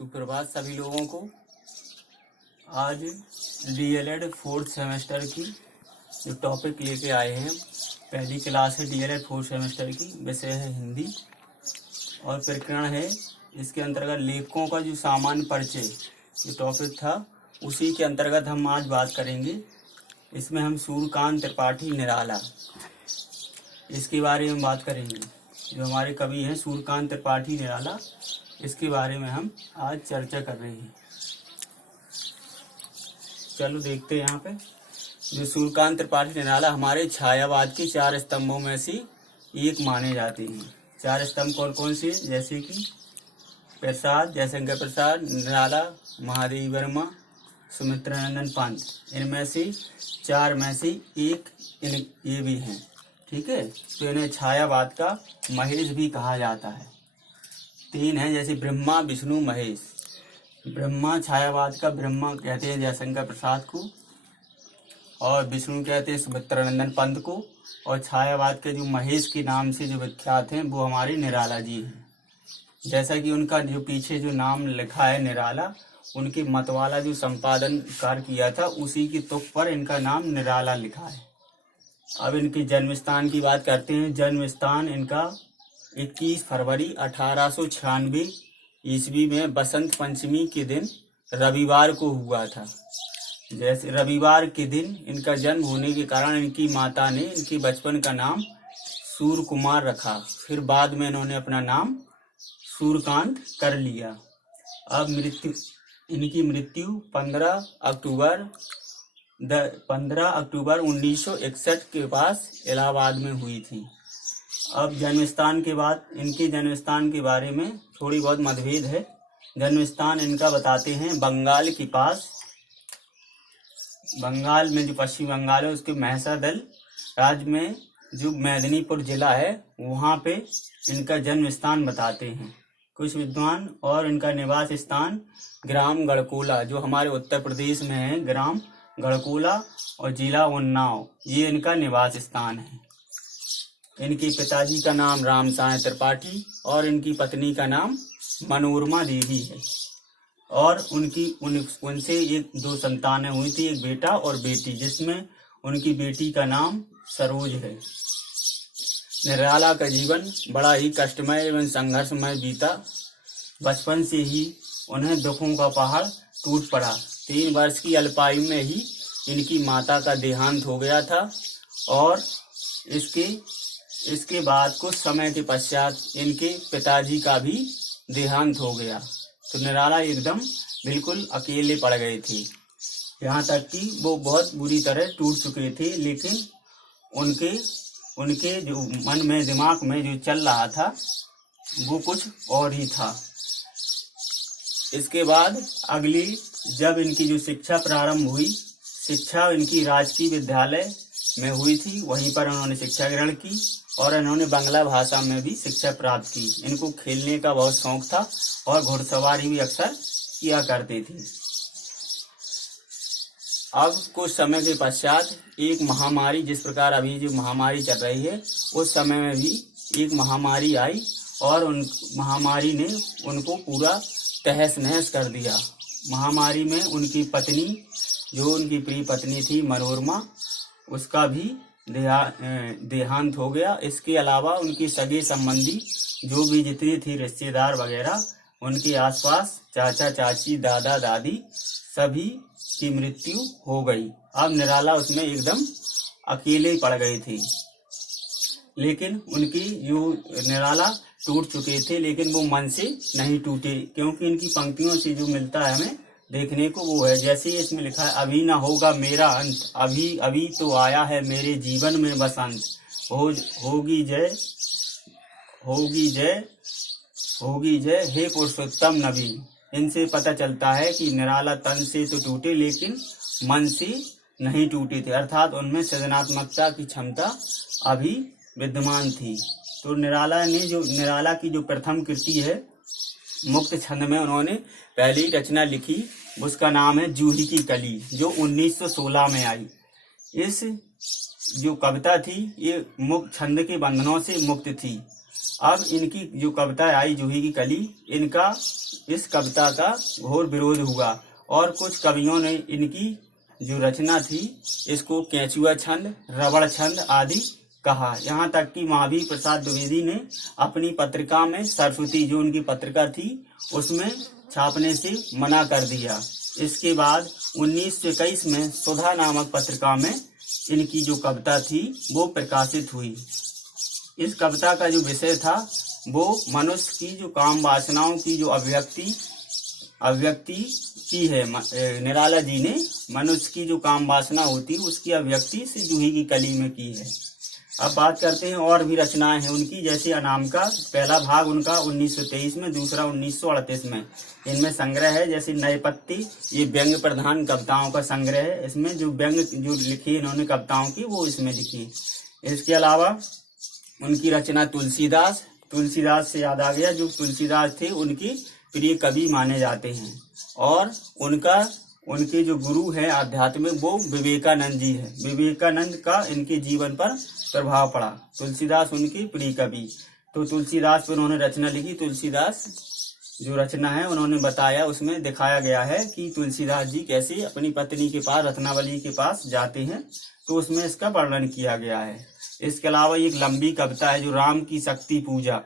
सुप्रभात सभी लोगों को। आज डीएलएड 4th सेमेस्टर की जो टॉपिक लेके आए हैं, पहली क्लास है डीएलएड 4th सेमेस्टर की। विषय है हिंदी और प्रकरण है इसके अंतर्गत लेखकों का जो सामान्य परिचय जो टॉपिक था, उसी के अंतर्गत हम आज बात करेंगे। इसमें हम सूर्यकांत त्रिपाठी निराला इसके बारे में बात करेंगे। जो हमारे कवि हैं सूर्यकांत त्रिपाठी निराला, इसके बारे में हम आज चर्चा कर रहे हैं। चलो देखते हैं। यहाँ पे जो सूर्यकांत त्रिपाठी निराला हमारे छायावाद के 4 स्तंभों में से एक माने जाते हैं। 4 स्तंभ कौन कौन से? जैसे कि प्रसाद, जयशंकर प्रसाद, निराला, महादेवी वर्मा, सुमित्रानंदन पंत। इनमें से 4 में से एक ये भी हैं। ठीक है, तो इन्हें छायावाद का महेश भी कहा जाता है। 3 हैं, जैसे ब्रह्मा, विष्णु, महेश। ब्रह्मा छायावाद का ब्रह्मा कहते हैं जयशंकर प्रसाद को, और विष्णु कहते हैं सुमित्रानंदन पंत को, और छायावाद के जो महेश के नाम से जो विख्यात हैं वो हमारे निराला जी हैं। जैसा कि उनका जो पीछे जो नाम लिखा है निराला, उनके मतवाला जो संपादन कार्य किया था उसी की तुक पर इनका नाम निराला लिखा है। अब इनके जन्म स्थान की बात करते हैं। जन्म स्थान इनका 21 फरवरी 1896 ईस्वी में बसंत पंचमी के दिन रविवार को हुआ था। जैसे रविवार के दिन इनका जन्म होने के कारण इनकी माता ने इनके बचपन का नाम सूर्य कुमार रखा। फिर बाद में इन्होंने अपना नाम सूर्यकांत कर लिया। अब इनकी मृत्यु 15 अक्टूबर 1961 के पास इलाहाबाद में हुई थी। अब जन्मस्थान के बाद इनके जन्मस्थान के बारे में थोड़ी बहुत मतभेद है। जन्मस्थान इनका बताते हैं बंगाल के पास, बंगाल में जो पश्चिम बंगाल है उसके महसादल राज्य में जो मेदिनीपुर जिला है वहाँ पे इनका जन्म स्थान बताते हैं कुछ विद्वान। और इनका निवास स्थान ग्राम गढ़कोला जो हमारे उत्तर प्रदेश में है, ग्राम गढ़कोला और जिला उन्नाव, ये इनका निवास स्थान है। इनके पिताजी का नाम रामसाय त्रिपाठी और इनकी पत्नी का नाम मनोरमा देवी है। और उनसे 2 संतानें हुई थी, एक बेटा और बेटी, जिसमें उनकी बेटी का नाम सरोज है। निराला का जीवन बड़ा ही कष्टमय एवं संघर्षमय बीता। बचपन से ही उन्हें दुखों का पहाड़ टूट पड़ा। 3 वर्ष की अल्पायु में ही इनकी माता का देहांत हो गया था, और इसके बाद कुछ समय के पश्चात इनके पिताजी का भी देहांत हो गया। तो निराला एकदम बिल्कुल अकेले पड़ गए थे, यहाँ तक कि वो बहुत बुरी तरह टूट चुके थे। लेकिन उनके जो मन में, दिमाग में जो चल रहा था वो कुछ और ही था। इसके बाद जब इनकी जो शिक्षा प्रारंभ हुई, शिक्षा इनकी राजकीय विद्यालय में हुई थी, वहीं पर उन्होंने शिक्षा ग्रहण की और इन्होंने बांग्ला भाषा में भी शिक्षा प्राप्त की। इनको खेलने का बहुत शौक था और घुड़सवारी भी अक्सर किया करते थे। अब कुछ समय के पश्चात एक महामारी, जिस प्रकार अभी जो महामारी चल रही है, उस समय में भी एक महामारी आई और उन महामारी ने उनको पूरा तहस नहस कर दिया। महामारी में उनकी पत्नी, जो उनकी प्रिय पत्नी थी मनोरमा, उसका भी देहांत हो गया। इसके अलावा उनकी सगे संबंधी जो भी जितने थे रिश्तेदार वगैरह, उनके आसपास चाचा चाची, दादा दादी, सभी की मृत्यु हो गई। अब निराला उसमें एकदम अकेले पड़ गए थे। लेकिन उनकी जो निराला टूट चुके थे, लेकिन वो मन से नहीं टूटे, क्योंकि इनकी पंक्तियों से जो मिलता है हमें देखने को वो है। जैसे इसमें लिखा है, अभी ना होगा मेरा अंत, अभी अभी तो आया है मेरे जीवन में बसंत, होगी जय हे पुरुषोत्तम नबी। इनसे पता चलता है कि निराला तन से तो टूटे लेकिन मन से नहीं टूटे थे, अर्थात उनमें सृजनात्मकता की क्षमता अभी विद्यमान थी। तो निराला की जो प्रथम कृति है, मुक्त छंद में उन्होंने पहली रचना लिखी, उसका नाम है जूही की कली, जो 1916 में आई। इस जो कविता थी ये मुक्त छंद के बंधनों से मुक्त थी। अब इनकी जो कविता आई जूही की कली, इनका इस कविता का घोर विरोध हुआ और कुछ कवियों ने इनकी जो रचना थी इसको केंचुआ छंद, रबड़ छंद आदि कहा। यहाँ तक कि महावीर प्रसाद द्विवेदी ने अपनी पत्रिका में सरस्वती जो उनकी पत्रिका थी उसमें छापने से मना कर दिया। इसके बाद 1921 में सुधा नामक पत्रिका में इनकी जो कविता थी वो प्रकाशित हुई। इस कविता का जो विषय था वो मनुष्य की जो काम वासनाओं की जो अभिव्यक्ति की है। निराला जी ने मनुष्य की जो काम वासना होती है उसकी अभिव्यक्ति से जूही की कली में की है। अब बात करते हैं और भी रचनाएं हैं उनकी, जैसे अनामिका, पहला भाग उनका 1923 में, दूसरा 1938 में। इनमें संग्रह है जैसे नए पत्ती, ये व्यंग प्रधान कविताओं का संग्रह है। इसमें जो व्यंग जो लिखी इन्होंने कविताओं की वो इसमें लिखी। इसके अलावा उनकी रचना तुलसीदास से याद आ गया, जो तुलसीदास थे उनकी प्रिय कवि माने जाते हैं और उनके जो गुरु हैं आध्यात्मिक वो विवेकानंद जी है। विवेकानंद का इनके जीवन पर प्रभाव पड़ा। तुलसीदास उनकी प्रिय कवि। तो तुलसीदास पर उन्होंने रचना लिखी। तुलसीदास जो रचना है उन्होंने बताया, उसमें दिखाया गया है कि तुलसीदास जी कैसे अपनी पत्नी के पास, रत्नावली के पास जाते हैं, तो उसमें इसका वर्णन किया गया है। इसके अलावा एक लंबी कविता है जो राम की शक्ति पूजा,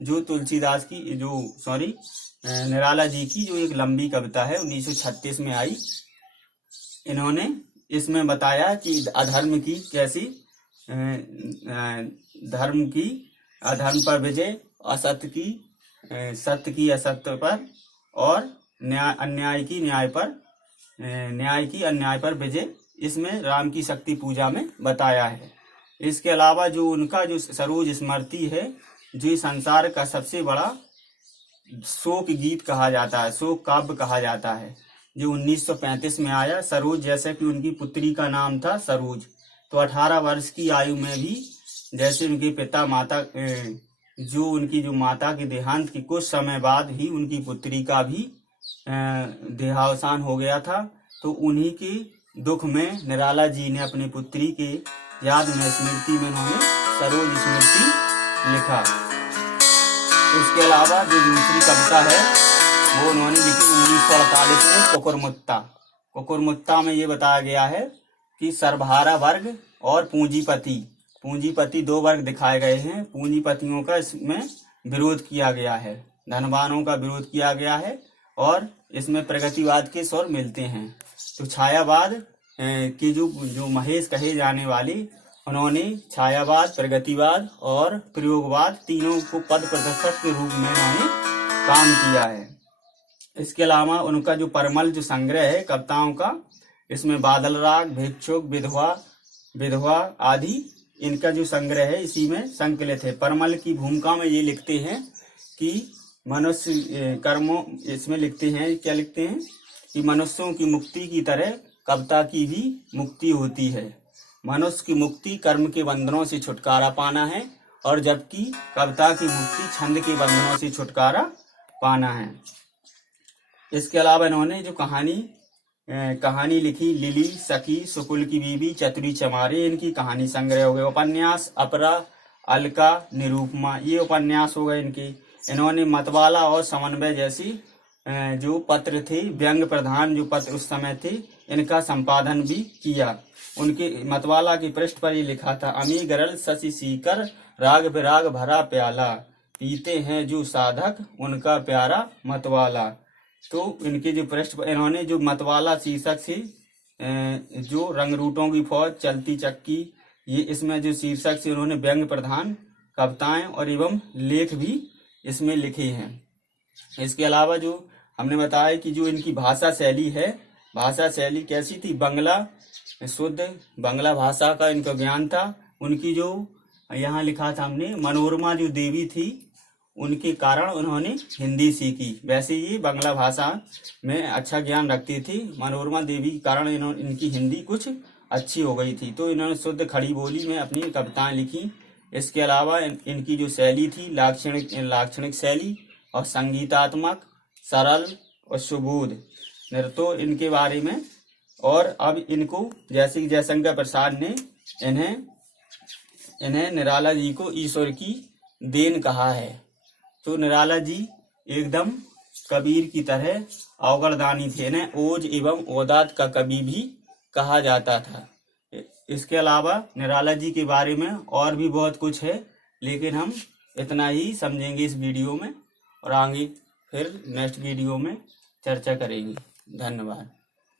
जो तुलसीदास की निराला जी की जो एक लंबी कविता है 1936 में आई। इन्होंने इसमें बताया कि अधर्म की कैसी धर्म की अधर्म पर विजय, असत्य की सत्य की असत्य पर, और अन्याय की अन्याय पर विजय, इसमें राम की शक्ति पूजा में बताया है। इसके अलावा जो उनका जो सरोज स्मृति है, जो संसार का सबसे बड़ा शोक गीत कहा जाता है, शोक काव्य कहा जाता है, जो 1935 में आया। सरोज, जैसे कि उनकी पुत्री का नाम था सरोज, तो 18 वर्ष की आयु में भी, जैसे उनके पिता माता जो उनकी जो माता के देहांत के कुछ समय बाद ही उनकी पुत्री का भी देहावसान हो गया था, तो उन्हीं के दुख में निराला जी ने अपनी पुत्री के याद में, स्मृति में उन्होंने सरोज स्मृति लिखा। उसके अलावा जो दूसरी कविता है वो उन्होंने लिखी 1948 में, कुकुरमुत्ता में ये बताया गया है कि सर्वहारा वर्ग और पूंजीपति दो वर्ग दिखाए गए हैं। पूंजीपतियों का इसमें विरोध किया गया है, धनवानों का विरोध किया गया है, और इसमें प्रगतिवाद के स्वर मिलते हैं। तो छायावाद की जो महेश कहे जाने वाले, उन्होंने छायावाद, प्रगतिवाद और प्रयोगवाद तीनों को पद प्रदर्शक के रूप में उन्होंने काम किया है। इसके अलावा उनका जो परमल जो संग्रह है कविताओं का, इसमें बादल राग, भिक्षुक, विधवा आदि इनका जो संग्रह है इसी में संकलित है। परमल की भूमिका में ये लिखते हैं कि मनुष्य कर्मों, इसमें लिखते हैं, क्या लिखते हैं कि मनुष्यों की मुक्ति की तरह कविता की भी मुक्ति होती है। मनुष्य की मुक्ति कर्म के बंधनों से छुटकारा पाना है, और जबकि कविता की मुक्ति छंद के बंधनों से छुटकारा पाना है। इसके अलावा इन्होंने जो कहानी लिखी, लिली, सखी, सुकुल की बीबी, चतुरी चमारे, इनकी कहानी संग्रह हो गए। उपन्यास, अपरा, अलका, निरूपमा, ये उपन्यास हो गए इनके। इन्होंने मतवाला और समन्वय जैसी जो पत्र थे, व्यंग प्रधान जो पत्र उस समय थे, इनका संपादन भी किया। उनके मतवाला के पृष्ठ पर ये लिखा था, अमी गरल शशि सीकर, राग विराग भरा प्याला, पीते हैं जो साधक उनका प्यारा मतवाला। तो इनके जो पृष्ठ पर इन्होंने जो मतवाला शीर्षक से जो रंगरूटों की फौज, चलती चक्की, ये इसमें जो शीर्षक से उन्होंने व्यंग प्रधान कविताएं और एवं लेख भी इसमें लिखे हैं। इसके अलावा जो हमने बताया कि जो इनकी भाषा शैली है, भाषा शैली कैसी थी, शुद्ध बंगला भाषा का इनका ज्ञान था। उनकी जो यहाँ लिखा था हमने, मनोरमा जो देवी थी, उनके कारण उन्होंने हिंदी सीखी। वैसे ये बंगला भाषा में अच्छा ज्ञान रखती थी। मनोरमा देवी के कारण इनकी हिंदी कुछ अच्छी हो गई थी, तो इन्होंने शुद्ध खड़ी बोली में अपनी कविताएं लिखी। इसके अलावा इनकी जो शैली थी, लाक्षणिक शैली और संगीतात्मक, सरल और सुबोध नृत्य, इनके बारे में। और अब इनको जैसे जयशंकर प्रसाद ने इन्हें निराला जी को ईश्वर की देन कहा है। तो निराला जी एकदम कबीर की तरह अवगढ़दानी थे। इन्हें ओज एवं ओदात का कवि भी कहा जाता था। इसके अलावा निराला जी के बारे में और भी बहुत कुछ है, लेकिन हम इतना ही समझेंगे इस वीडियो में और आगे फिर नेक्स्ट वीडियो में चर्चा करेंगे। धन्यवाद।